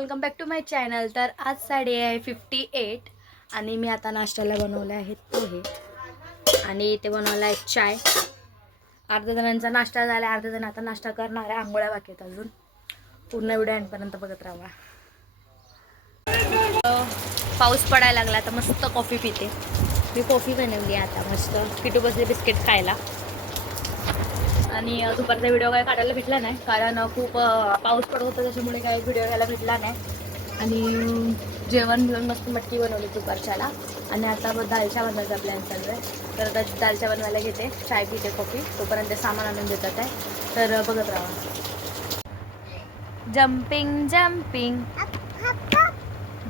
Welcome back to my channel. तर आज साडी आहे 58 आणि मी आता नाश्त्याला बनवले आहेत पोहे आणि इथे बनवला आहे चाय। अर्ध्या जणांचा नाश्ता झाला, अर्ध्या जण आता नाश्ता करणार आहे। आंघोळ्या बाकी आहेत अजून। पूर्ण व्हिडिओ एंडपर्यंत बघत राहा। पाऊस पडायला लागला तर मस्त कॉफी पिते मी। कॉफी बनवली आता मस्त। किटू बसले बिस्किट खायला आणि दुपारचा व्हिडिओ काय काढायला भेटला नाही कारण खूप पाऊस पडत होता, त्याच्यामुळे काही व्हिडिओ घ्यायला भेटला नाही। आणि जेवण घेऊन मस्त मटकी बनवली दुपारच्याला आणि आता दालच्या बनवायचा प्लॅन चालू आहे। तर आता दालच्या बनवायला घेते, चाय पिते, कॉफी, तोपर्यंत सामान आणून देतात आहे। तर बघत राहा। Jumping jumping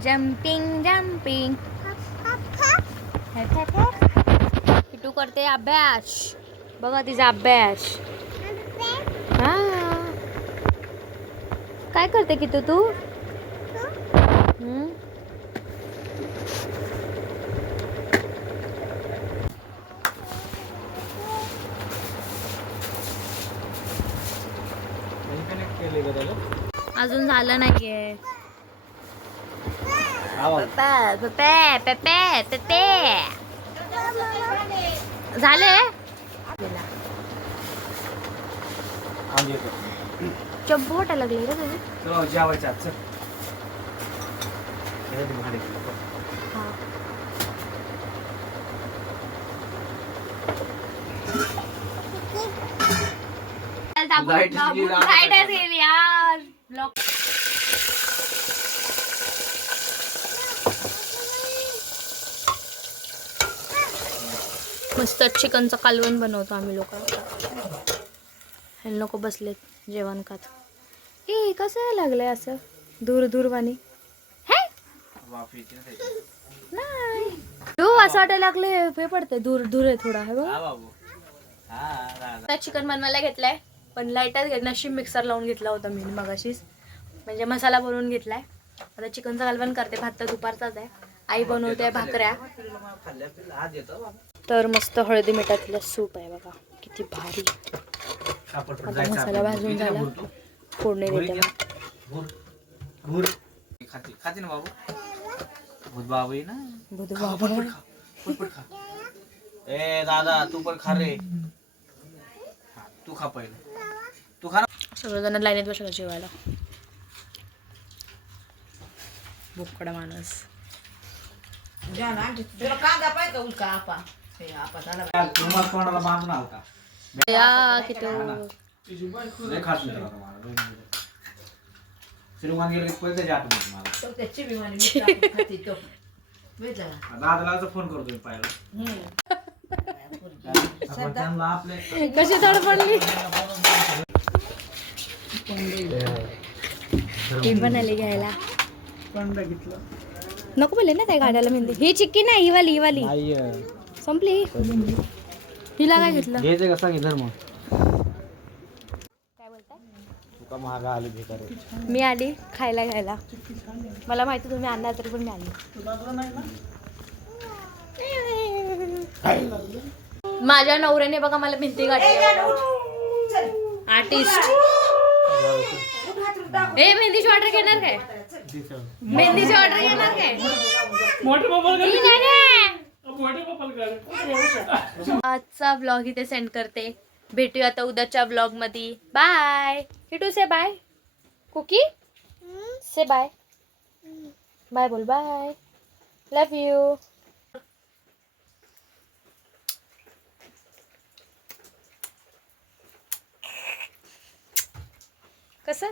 jumping jumping Kitu करते अभ्यास, बघा तिचा अभ्यास। हा काय करते किटू तू? अजून झालं नाहीये। झाले चंपू वाटायला लागले रे तुझे। जेवायचं गेली यार। मस्त चिकनचं कालवण बनवतो आम्ही लोक। हे लोक बसलेत जेवण खात। ए कसं लागलंय असं दूर दूर वाणी? नाही हो, असं वाटायला लागले हे पडते दूर दूर आहे थोडा। हे बघा चिकन बनवायला घेतलाय, पण लाईटच नशीब मिक्सर लावून घेतला होता मी मगाशीच, म्हणजे मसाला बनवून घेतलाय। आता चिकनचं कालवण करते। भात तर दुपारचाच आहे, आई बनवते भाकऱ्या। तर मस्त हळदी मिठातलं सूप आहे बघा, किती भारी। आता मसाला भाजून झाला, फोडणी देते मग। खाते ना बाबू, भूत बाबू आहे ना, भूत बाबू। खा। ए दादा तू पण खा रे, तू खा पहिले, तू खा। सगळेजण लाईनीत बसला जेवायला। भुक्कडा माणूस। फोन करतो पाहिला कशी तडपडली बनाली घ्यायला। नको बोलले ना त्या गाड्याला मेहंदी। ही चिक्की नाही, ही वाली, ही वाली संपली। हिला काय घेतलं? घ्यायचं कसा घेणार मग? काय बोलताय? तुका महागा आली भिकारी। मी आली खायला घ्यायला, मला माहिती तुम्ही आणणार तरी पण मी आली। माझ्या नवऱ्याने बघा मला भिंती गाठली। आर्टिस्ट। ए मेहंदीची ऑर्डर घेणार काय? मेहंदीची ऑर्डर घेणार काय? आजचा ब्लॉग इथे सेंड करते। भेटूया आता उद्याच्या ब्लॉग मध्ये। बाय किटू, से बाय। कुकी से बाय। बाय बोल, बाय, लव यू। कसं